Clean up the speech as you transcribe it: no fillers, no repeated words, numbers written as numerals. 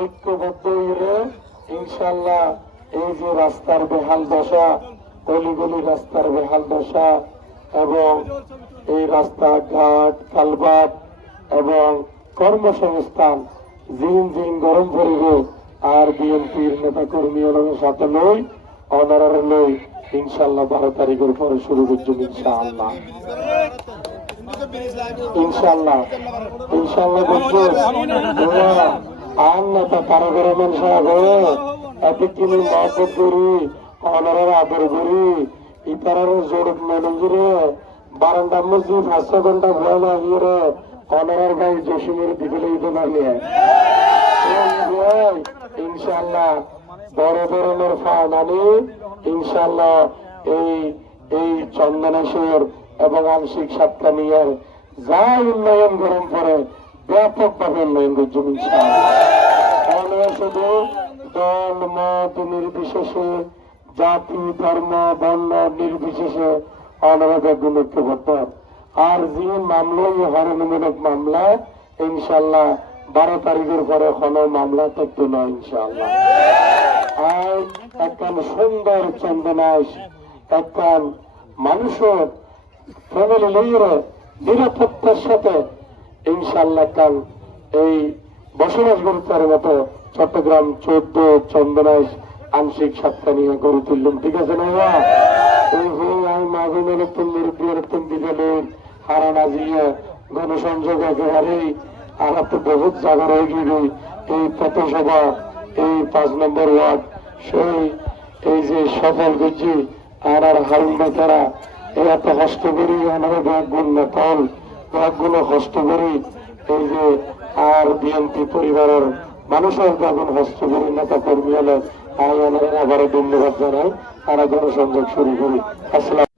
ঐক্যবদ্ধ হয়ে ইনশাল্লাহ এই যে রাস্তার বেহাল দশা, গলিগলি রাস্তার বেহাল দশা এবং এই রাস্তাঘাট কালভার্ট এবং কর্মসংস্থান জিন জিন গরম পড়িবে আর বিএনপির নেতা কর্মীর সাথে লই অনারার লই ইনশাল্লাহ 12 তারিখের পরে শুরু করছি ইনশাআল্লাহ ইনশাল্লাহ ইনশাল্লাহ বলছো আর নেতা তারা করে মানুষ এতক্ষণে মহব্বত করি অনারার আদর করি ইতারার জোর মেনে বারান্দা মসজিদ 500 ঘন্টা ভয় লাগিয়ে রে অনারার গায়ে জসিমের দিকে না নিয়ে ইনশাল্লাহ বড় ধরনের ফান আনি ইনশাল্লাহ এই চন্দনেশ্বর এবং আংশিক সাতকানিয়ার যা উন্নয়ন গরম পড়ে ব্যাপকভাবে উন্নয়ন করছে ইনশাআল্লাহ। শুধু দল মত নির্বিশেষে জাতি ধর্ম বর্ণ নির্বিশেষে অনারা গুণত্ববদ্ধ আর যে মামলা হরণমূলক মামলা ইনশাল্লাহ 12 তারিখের পরে কোনো মামলা থাকতো না ইনশাআল্লাহ। আর একখান সুন্দর চন্দনাশ একখান মানুষের ফ্যামিলি লইয়ে নিরাপত্তার সাথে ইনশাআল্লাহ কাল এই বসবাস করতে মতো চট্টগ্রাম 14 চন্দনাশ আংশিক সাতকানিয়া গড়ে তুললাম। ঠিক আছে না এই আমি মাঝে মেরুত্তম নিরুত্তম বিদ্যালয়ের হারানা দিয়ে গণসংযোগ একেবারেই আর তো বহুত জায়গা রয়ে গেলে এই পথসভা এই 5 নম্বর ওয়ার্ড সেই এই যে সফল করছি আর হারুন বেচারা এত কষ্ট করি আমার ব্যাগগুলো নেতল ব্যাগগুলো কষ্ট করি এই যে আর বিএনপি পরিবারের মানুষের যখন কষ্ট করি নেতা কর্মী হলে আমি আবারও ধন্যবাদ জানাই আর গণসংযোগ শুরু করি। আসসালাম।